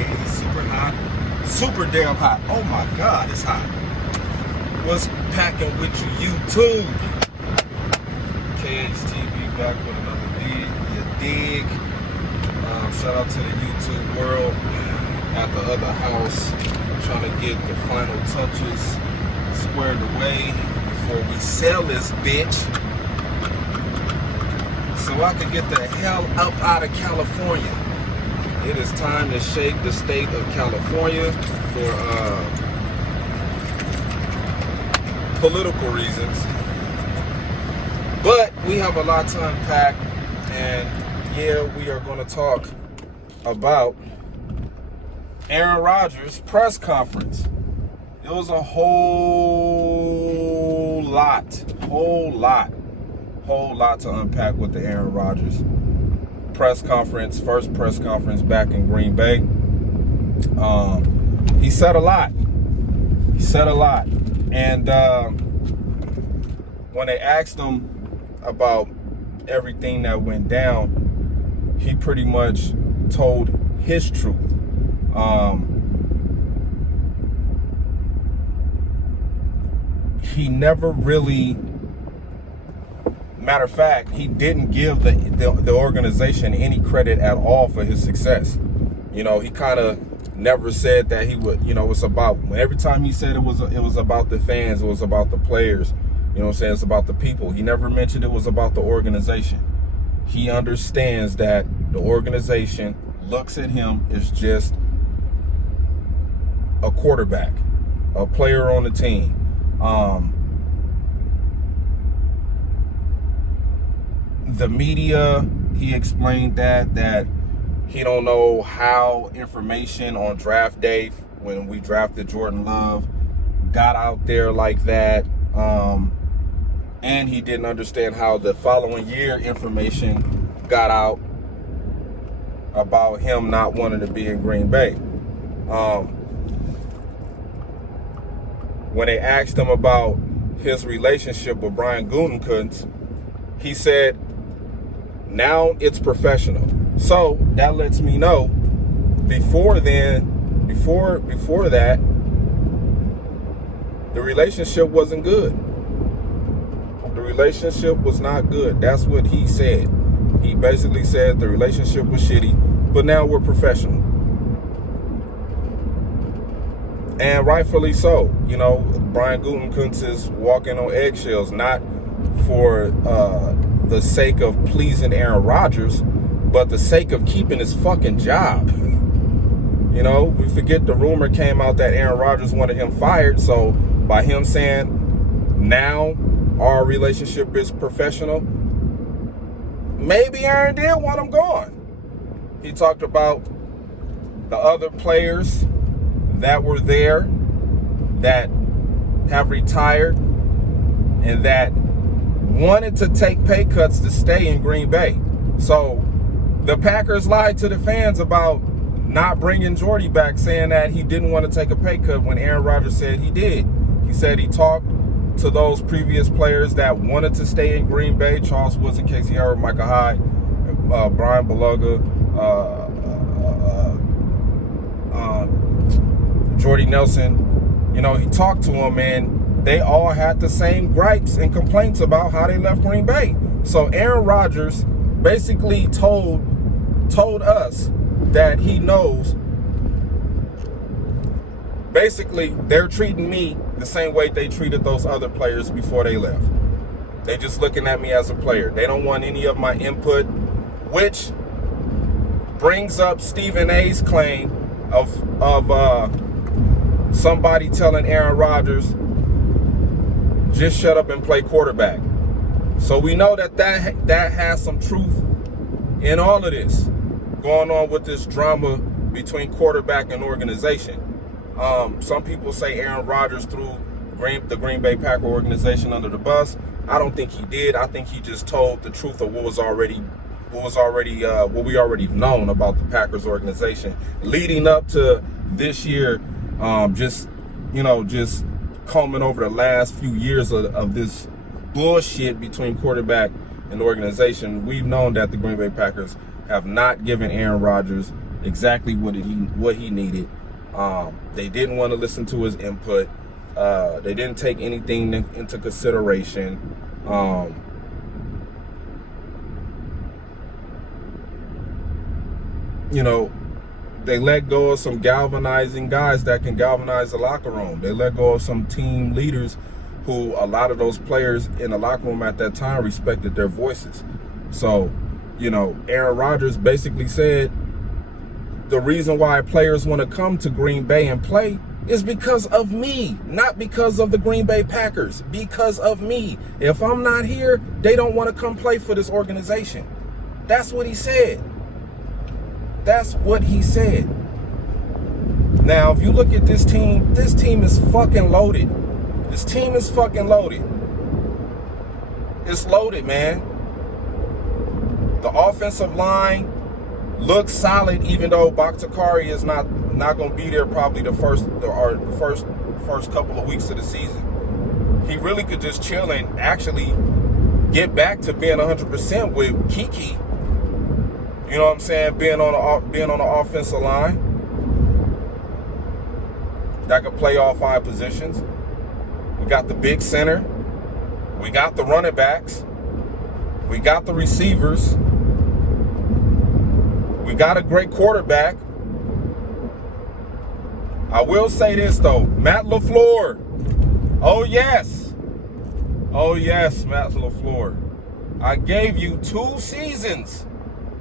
Hey, super hot. Super damn hot. Oh my God, it's hot. What's packing with you, YouTube? KHTV back with another vid. You dig? Shout out to the YouTube world at the other house. Trying to get the final touches squared away before we sell this bitch. So I can get the hell up out of California. It is time to shake the state of California for political reasons. But we have a lot to unpack, and yeah, we are going to talk about Aaron Rodgers' press conference. It was a whole lot to unpack with the Aaron Rodgers press conference, first press conference back in Green Bay. He said a lot. And when they asked him about everything that went down, he pretty much told his truth. He never really, matter of fact, he didn't give the organization any credit at all for his success. You know, he kind of never said that he would, you know, it's about, every time he said it was about the fans, it was about the players, you know what I'm saying, it's about the people. He never mentioned it was about the organization. He understands that the organization looks at him as just a quarterback, a player on the team. The media, he explained that he don't know how information on draft day, when we drafted Jordan Love, got out there like that. And he didn't understand how the following year information got out about him not wanting to be in Green Bay. When they asked him about his relationship with Brian Gutekunst, he said, now it's professional. So that lets me know before that, the relationship wasn't good. The relationship was not good. That's what he said. He basically said the relationship was shitty, but now we're professional. And rightfully so. You know, Brian Gutekunst is walking on eggshells, not for the sake of pleasing Aaron Rodgers, but the sake of keeping his fucking job. You know, we forget the rumor came out that Aaron Rodgers wanted him fired. So by him saying, now our relationship is professional, maybe Aaron did want him gone. He talked about the other players that were there that have retired and that wanted to take pay cuts to stay in Green Bay. So the Packers lied to the fans about not bringing Jordy back, saying that he didn't want to take a pay cut when Aaron Rodgers said he did. He said he talked to those previous players that wanted to stay in Green Bay: Charles Woodson, Casey Hayward, Micah Hyde, Brian Bulaga, Jordy Nelson. You know, he talked to them, and they all had the same gripes and complaints about how they left Green Bay. So Aaron Rodgers basically told us that he knows, basically, they're treating me the same way they treated those other players before they left. They just looking at me as a player. They don't want any of my input, which brings up Stephen A's claim of somebody telling Aaron Rodgers, just shut up and play quarterback. So we know that has some truth in all of this going on with this drama between quarterback and organization. Some people say Aaron Rodgers threw the Green Bay Packer organization under the bus. I don't think he did. I think he just told the truth of what we already known about the Packers organization leading up to this year. Just combing over the last few years of this bullshit between quarterback and organization. We've known that the Green Bay Packers have not given Aaron Rodgers exactly what he needed. They didn't want to listen to his input. They didn't take anything into consideration. You know, they let go of some galvanizing guys that can galvanize the locker room. They let go of some team leaders who a lot of those players in the locker room at that time respected their voices. So, you know, Aaron Rodgers basically said the reason why players want to come to Green Bay and play is because of me, not because of the Green Bay Packers, because of me. If I'm not here, they don't want to come play for this organization. That's what he said. That's what he said. Now, if you look at this team is fucking loaded. This team is fucking loaded. It's loaded, man. The offensive line looks solid, even though Bakhtiari is not going to be there probably the first couple of weeks of the season. He really could just chill and actually get back to being 100% with Kiki. You know what I'm saying? Being on the offensive line that could play all 5 positions. We got the big center. We got the running backs. We got the receivers. We got a great quarterback. I will say this though, Matt LaFleur. Oh yes, Matt LaFleur. I gave you 2 seasons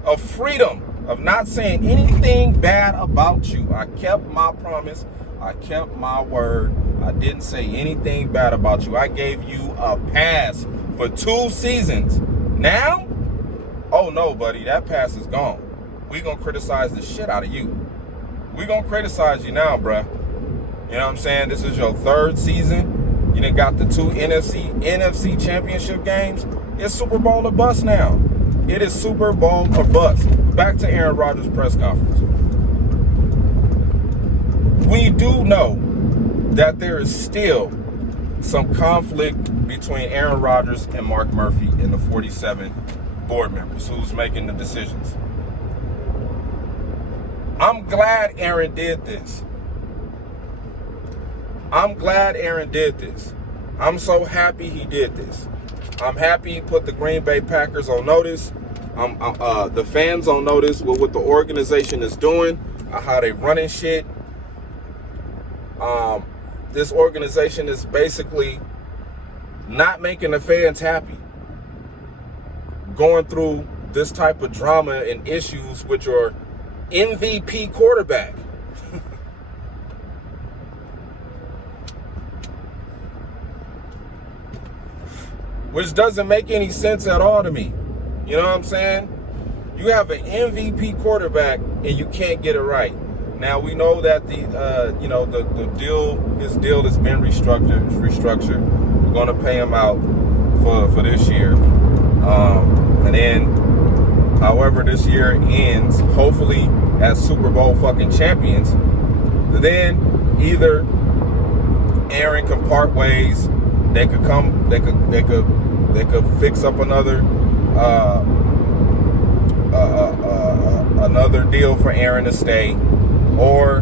of freedom of not saying anything bad about you. I kept my promise. I kept my word. I didn't say anything bad about you. I gave you a pass for 2 seasons. Now, oh no, buddy, that pass is gone. We gonna criticize the shit out of you. We gonna criticize you now, bruh. You know what I'm saying? This is your 3rd season. You done got the 2 NFC championship games. It's Super Bowl or bust now. It is Super Bowl or bust. Back to Aaron Rodgers' press conference. We do know that there is still some conflict between Aaron Rodgers and Mark Murphy and the 47 board members who's making the decisions. I'm glad Aaron did this. I'm so happy he did this. I'm happy he put the Green Bay Packers on notice. The fans on notice with what the organization is doing, how they running shit. This organization is basically not making the fans happy. Going through this type of drama and issues with your MVP quarterback. Which doesn't make any sense at all to me. You know what I'm saying? You have an MVP quarterback and you can't get it right. Now we know that his deal has been restructured. We're going to pay him out for this year, and then, however this year ends, hopefully as Super Bowl fucking champions, then either Aaron can part ways. They could fix up another deal for Aaron to stay. Or,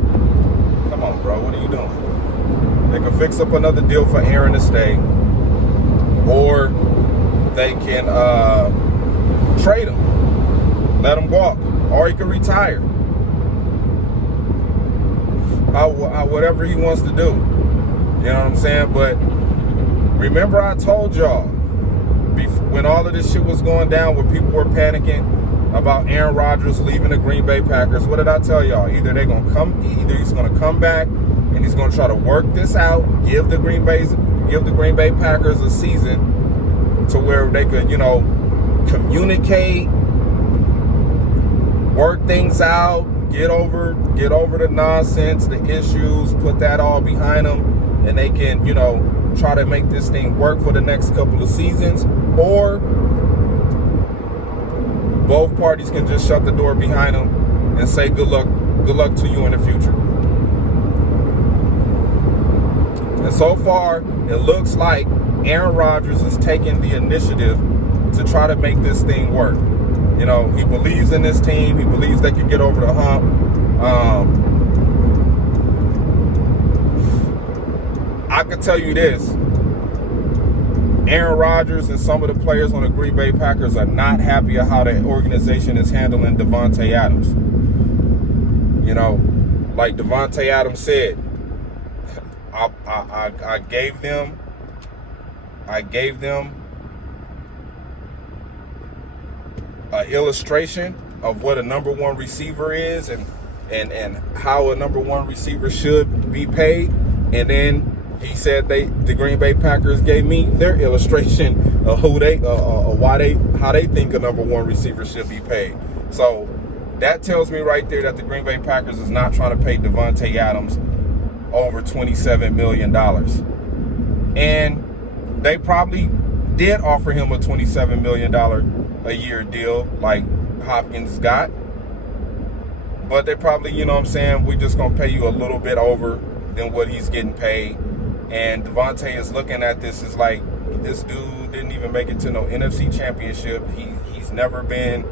come on, bro, what are you doing? They can fix up another deal for Aaron to stay. Or they can trade him. Let him walk. Or he can retire. Whatever he wants to do. You know what I'm saying? But remember I told y'all, when all of this shit was going down, when people were panicking about Aaron Rodgers leaving the Green Bay Packers, what did I tell y'all? Either he's gonna come back and he's gonna try to work this out, give the Green Bay Packers a season to where they could, communicate, work things out, get over the nonsense, the issues, put that all behind them, and they can, try to make this thing work for the next couple of seasons, or both parties can just shut the door behind them and say good luck to you in the future. And so far, it looks like Aaron Rodgers is taking the initiative to try to make this thing work. He believes in this team. He believes they can get over the hump. I can tell you this. Aaron Rodgers and some of the players on the Green Bay Packers are not happy at how the organization is handling Davante Adams. You know, like Davante Adams said, I gave them an illustration of what a number one receiver is and how a number one receiver should be paid, and then he said the Green Bay Packers gave me their illustration of how they think a number one receiver should be paid. So that tells me right there that the Green Bay Packers is not trying to pay Davante Adams over $27 million. And they probably did offer him a $27 million a year deal like Hopkins got. But they probably, you know what I'm saying, we're just going to pay you a little bit over than what he's getting paid. And Davante is looking at this as like, this dude didn't even make it to no NFC championship. He's never been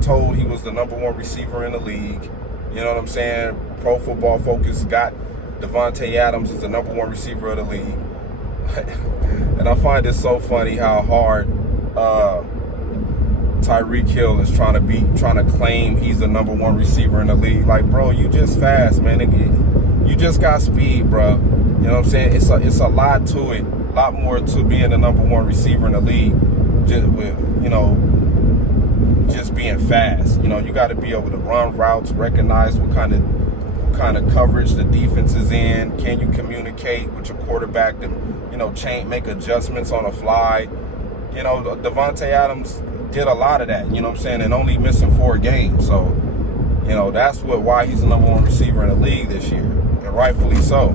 told he was the number one receiver in the league. You know what I'm saying? Pro Football Focus got Davante Adams as the number one receiver of the league. And I find it so funny how hard Tyreek Hill is trying to claim he's the number one receiver in the league. Like, bro, you just fast, man. You just got speed, bro. You know what I'm saying? It's a lot to it, a lot more to being the number one receiver in the league. Just with, you know, just being fast. You know, you got to be able to run routes, recognize what kind of coverage the defense is in. Can you communicate with your quarterback to, you know, make adjustments on the fly? You know, Davante Adams did a lot of that. You know what I'm saying? And only missing 4 games. So, you know, that's why he's the number one receiver in the league this year, and rightfully so.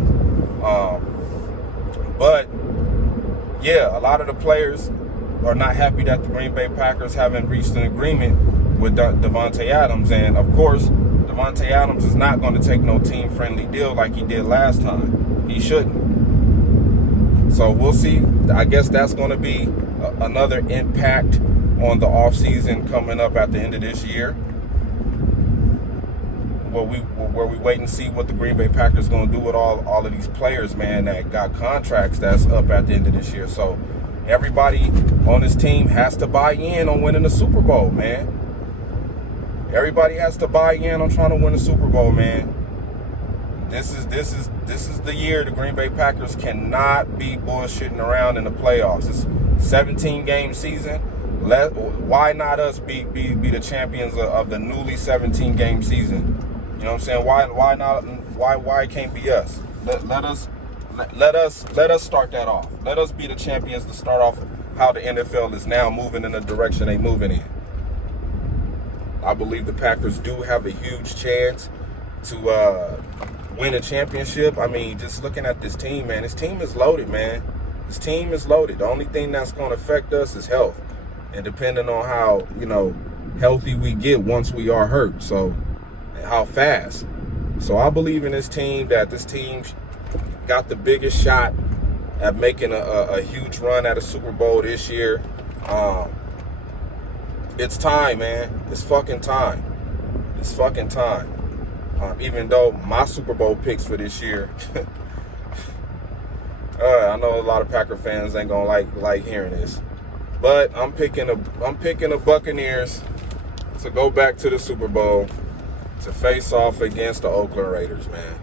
But yeah, a lot of the players are not happy that the Green Bay Packers haven't reached an agreement with Davante Adams. And of course, Davante Adams is not going to take no team-friendly deal like he did last time. He shouldn't. So we'll see. I guess that's going to be another impact on the offseason coming up at the end of this year. Where we wait and see what the Green Bay Packers going to do with all of these players, man, that got contracts that's up at the end of this year. So everybody on this team has to buy in on winning the Super Bowl, man. Everybody has to buy in on trying to win the Super Bowl, man. This is the year the Green Bay Packers cannot be bullshitting around in the playoffs. It's 17-game season. Why not us be the champions of the newly 17-game season? You know what I'm saying? Why not? Why it can't be us? Let us start that off. Let us be the champions to start off how the NFL is now moving in the direction they moving in. I believe the Packers do have a huge chance to win a championship. I mean, just looking at this team, man, this team is loaded, man. This team is loaded. The only thing that's going to affect us is health. And depending on how, you know, healthy we get once we are hurt. So, and how fast. So I believe in this team, that this team got the biggest shot at making a huge run at a Super Bowl this year. It's time, man. It's fucking time. It's fucking time. Even though my Super Bowl picks for this year, I know a lot of Packer fans ain't gonna like hearing this, but I'm picking the Buccaneers to go back to the Super Bowl to face off against the Oakland Raiders, man.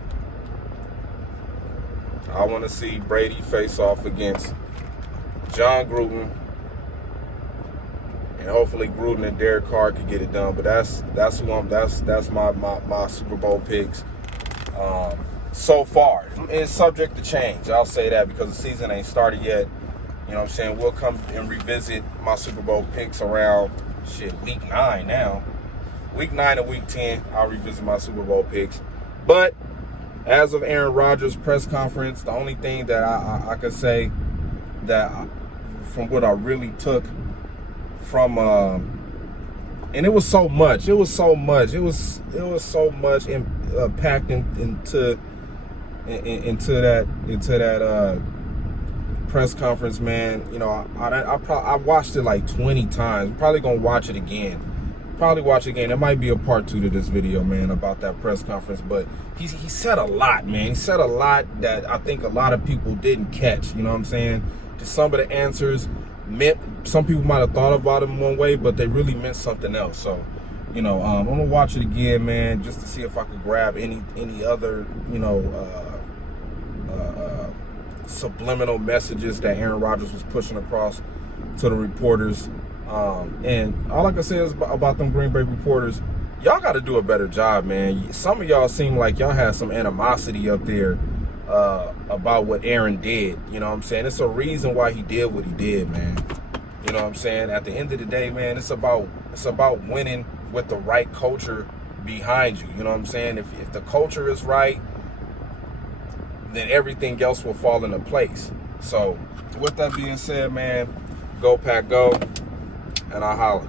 I want to see Brady face off against John Gruden, and hopefully Gruden and Derek Carr can get it done. But that's my Super Bowl picks so far. It's subject to change. I'll say that because the season ain't started yet. You know what I'm saying? We'll come and revisit my Super Bowl picks around week 9 now. Week 9 and week 10, I'll revisit my Super Bowl picks. But as of Aaron Rodgers' press conference, the only thing that I could say that from what I really took from and it was so much packed into that press conference, man. You know, I watched it like 20 times. I'm probably gonna watch it again Probably watch again. There might be a part 2 to this video, man, about that press conference. But he said a lot, man. He said a lot that I think a lot of people didn't catch. You know what I'm saying? Just some of the answers meant, some people might have thought about them one way, but they really meant something else. So, you know, I'm gonna watch it again, man, just to see if I could grab any other, you know, subliminal messages that Aaron Rodgers was pushing across to the reporters. And all I can say is about them Green Bay reporters, y'all got to do a better job, man. Some of y'all seem like y'all had some animosity up there about what Aaron did. You know what I'm saying? It's a reason why he did what he did, man. You know what I'm saying? At the end of the day, man, it's about winning with the right culture behind you. You know what I'm saying? If the culture is right, then everything else will fall into place. So with that being said, man, go Pack go, and I'll holler.